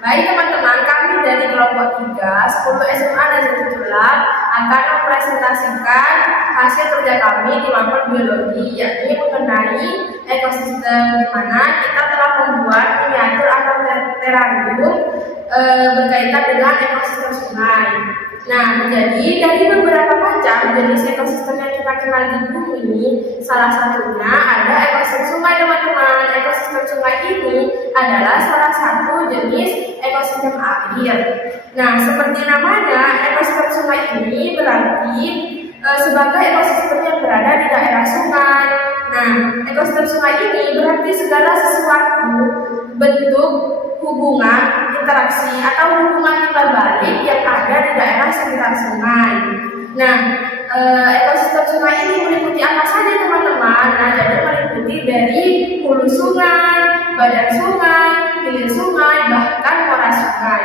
Baik teman-teman, kami dari kelompok 3, 10 SMA dan 1 Tulak akan mempresentasikan hasil kerja kami di mapel biologi, yakni mengenai ekosistem, di mana kita telah membuat miniatur atau terarium berkaitan dengan ekosistem sungai. Nah, jadi dari beberapa macam jenis ekosistem yang kita kenal di bumi ini, salah satunya ada ekosistem sungai teman-teman. Ekosistem sungai ini adalah salah satu jenis ekosistem air. Nah, seperti namanya, ekosistem sungai ini berarti sebagai ekosistem yang berada di daerah sungai. Nah, ekosistem sungai ini berarti segala sesuatu bentuk hubungan, interaksi atau hubungan timbal balik yang ada di daerah sekitar sungai. Nah, ekosistem sungai ini meliputi apa saja teman-teman? Nah, jadi meliputi dari hulu sungai, badan sungai, hilir sungai, bahkan muara sungai.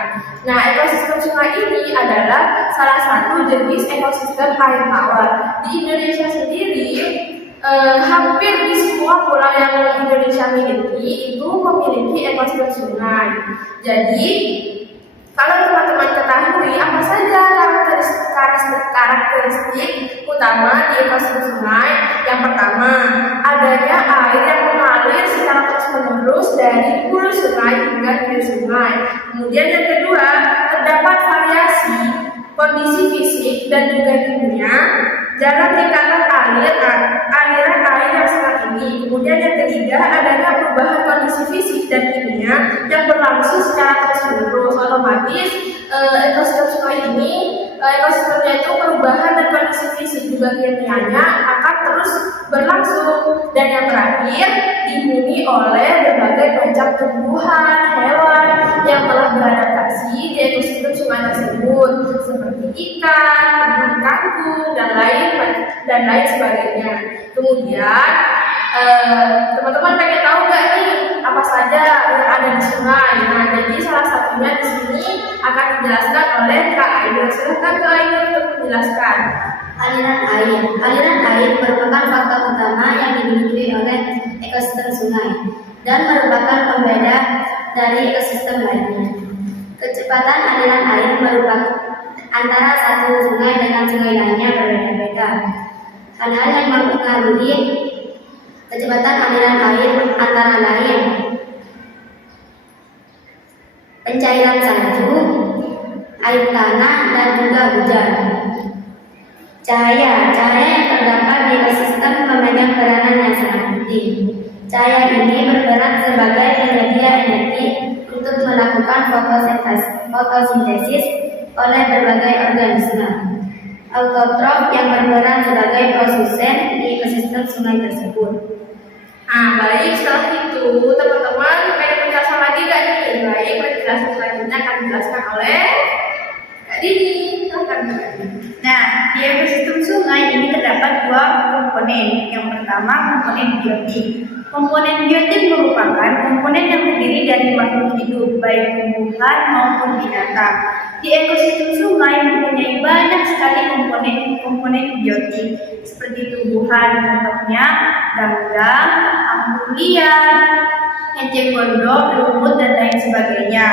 Nah, ekosistem sungai ini adalah salah satu jenis ekosistem air tawar. Di Indonesia sendiri, hampir di semua pulau yang Indonesia miliki itu memiliki ekosistem sungai. Jadi, kalau teman-teman ketahui apa saja karakteristik utama di ekosistem sungai, yang pertama adanya air yang mengalir secara terus-menerus dari hulu sungai hingga hilir sungai. Kemudian yang kedua, terdapat variasi kondisi fisik dan juga kimia dalam tingkatan aliran air yang sangat tinggi. Kemudian yang ketiga, adanya perubahan kondisi fisik dan kimia yang berlangsung secara terus-menerus. Otomatis ekosistem sungai ini, ekosistemnya itu perubahan dan kondisi fisik juga kimianya akan terus berlangsung. Dan yang terakhir, dihuni oleh berbagai macam tumbuhan, hewan yang telah beradaptasi di ekosistem sungai tersebut, seperti ikan, kangkung, dan lain sebagainya. Kemudian teman-teman pengen tahu nggak nih apa saja yang ada di sungai? Nah, jadi salah satunya di sini akan dijelaskan oleh Kak Ainur. Silakan Kak Ainur untuk menjelaskan. Aliran air merupakan faktor utama yang dimiliki oleh ekosistem sungai dan merupakan pembeda dari ekosistem lainnya. Kecepatan aliran air merupakan antara satu sungai dengan sungai lainnya berbeda-beda. Hal-hal yang mempengaruhi kecepatan aliran air antara lain pencairan salju, air tanah, dan juga hujan. Cahaya yang terdapat di ekosistem memegang peranan yang sangat penting. Cahaya ini berperan sebagai penyedia energi untuk melakukan fotosintesis oleh berbagai organisme. Autotrof yang berperan sebagai produsen di ekosistem sungai tersebut. Baik, setelah itu teman-teman pengen penjelasan lagi gak nih? Baik, penjelasan selanjutnya akan dijelaskan oleh Kak Dini. Nah, di ekosistem sungai ini terdapat dua komponen. Yang pertama, komponen biotik. Komponen biotik merupakan komponen yang terdiri dari makhluk hidup, baik tumbuhan maupun binatang. Di ekosistem sungai mempunyai banyak sekali komponen biotik, seperti tumbuhan, contohnya ganggang, anggur liar, eceng gondok, lumut, dan lain sebagainya.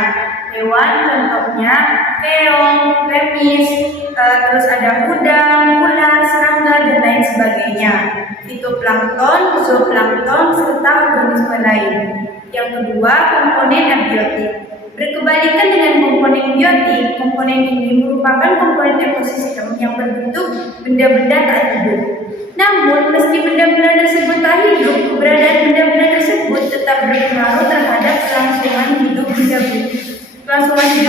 Hewan, contohnya keong, remis, terus ada udang, ular, serangga, dan lain sebagainya. Fitoplankton, zooplankton, serta organisme lain. Yang kedua, komponen abiotik. Berkebalikan dengan komponen biotik, komponen ini merupakan komponen ekosistem yang berbentuk benda-benda tak hidup. Namun, meski benda-benda tersebut tak hidup, keberadaan benda-benda tersebut tetap berpengaruh terhadap kelangsungan hidup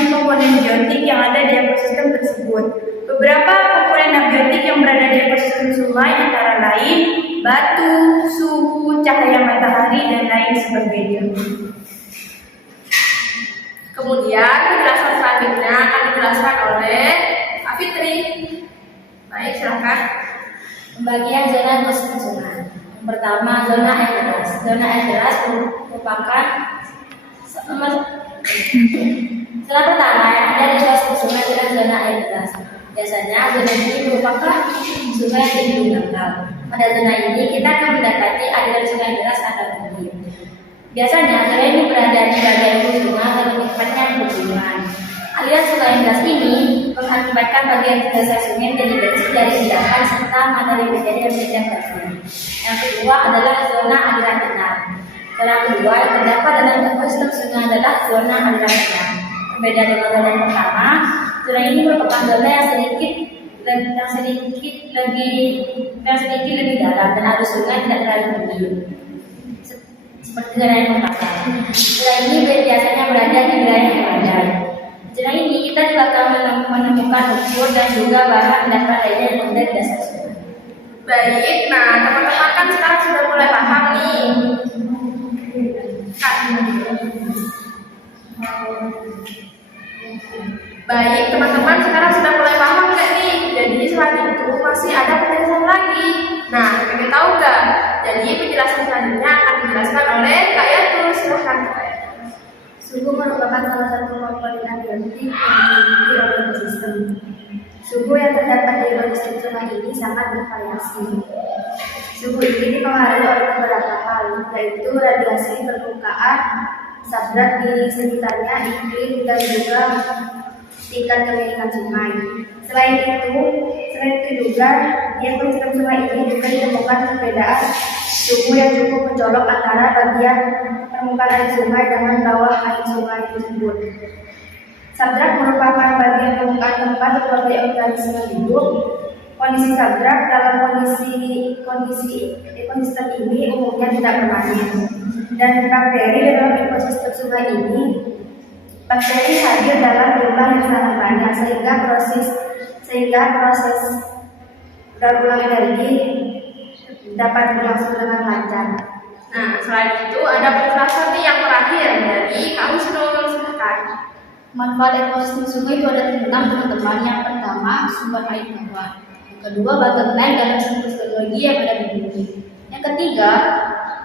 komponen biotik yang ada di ekosistem tersebut. Beberapa komponen abiotik yang berada di ekosistem sungai antara lain batu, suhu, cahaya matahari, dan lain sebagainya. Kemudian penjelasan selanjutnya akan dijelaskan oleh Kak Fitri. Baik, silakan. Pembagian zona ekosistem sungai. Yang pertama, zona air deras. Zona air deras merupakan zona pertama yang ada di ekosistem sungai dengan zona air deras. Biasanya zona ini merupakan sungai yang tinggi dangkal. Pada zona ini kita akan mendapati aliran sungai deras atau tinggi. Biasanya sungai ini berada di bagian hulu sungai dan lebih tepatnya di pegunungan. Aliran sungai yang deras ini mengakibatkan bagian dasar sungai menjadi bersih dari endapan serta materi yang bergerak. Yang kedua adalah zona aliran tenang. Zona kedua yang terdapat dalam ekosistem sungai adalah zona aliran tenang. Berbeda dengan zona yang pertama, zona ini merupakan zona yang sedikit lebih dalam dan arus sungai tidak terlalu tinggi. Seperti zona yang pertama. Zona ini biasanya berada di wilayah yang badai. Zona ini kita juga akan menemukan lumpur dan juga bahan endapan lainnya yang berada di dasar sungai. Baik, nah teman-teman kan sekarang sudah mulai paham nih. Baik, teman-teman sekarang sudah mulai paham nggak nih? Jadi selain itu masih ada penjelasan lagi. Nah, kalian tahu nggak? Jadi penjelasan selanjutnya akan dijelaskan oleh Kak Yatul. Silahkan Kak Yatul. Suhu merupakan salah satu komponen abiotik yang dimiliki oleh ekosistem. Suhu yang terdapat di ekosistem sungai ini sangat bervariasi. Suhu ini dipengaruhi oleh beberapa hal, yaitu radiasi permukaan, sabrak di sekitarnya, iklim, dan juga tingkat kemiringan sungai. Selain itu juga di ekosistem sungai ini juga ditemukan perbedaan suhu yang cukup mencolok antara bagian permukaan air sungai dengan bawah air sungai tersebut. Sabrak merupakan bagian permukaan tempat berbagai organisme hidup. Kondisi sabrak dalam kondisi ekosistem ini umumnya tidak permanen. Dan bakteri dalam ekosistem sungai ini, bakteri hadir dalam jumlah yang sangat banyak sehingga proses daur ulang energi dapat berlangsung dengan lancar. Nah, selain itu ada penjelasan nih yang terakhir dari Kak Husnul. Silahkan. Manfaat ekosistem sungai itu ada 6 teman-teman. Yang pertama, sumber air tawar. Yang kedua, bottleneck dalam siklus teknologi yang ada di bumi. Yang ketiga,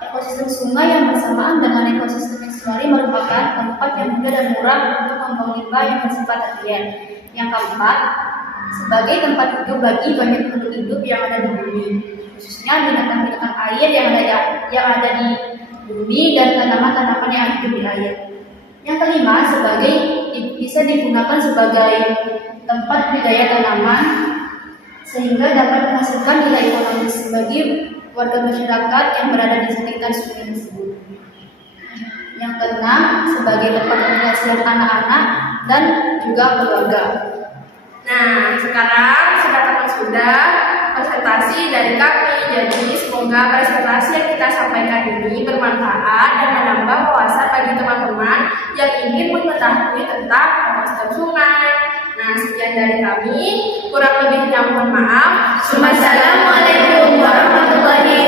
ekosistem sungai yang bersamaan dengan ekosistem estuari merupakan tempat yang mudah dan murah untuk membuang limbah yang bersifat harian. Yang keempat, sebagai tempat hidup bagi banyak makhluk hidup yang ada di bumi, khususnya binatang-binatang air yang ada di bumi dan tanaman-tanaman yang hidup di air. Yang kelima, bisa digunakan sebagai tempat budidaya tanaman sehingga dapat menghasilkan nilai ekonomis bagi warga masyarakat yang berada di sekitar sungai tersebut. Yang keenam, sebagai tempat penghasilan anak-anak dan juga keluarga. Nah, sekarang sudah presentasi dari kami. Jadi semoga presentasi yang kita sampaikan ini bermanfaat dan menambah wawasan bagi teman-teman yang ingin mengetahui tentang ekosistem sungai. Nah, sekian dari kami. Kurang lebihnya mohon maaf. Wassalamualaikum warahmatullahi wabarakatuh.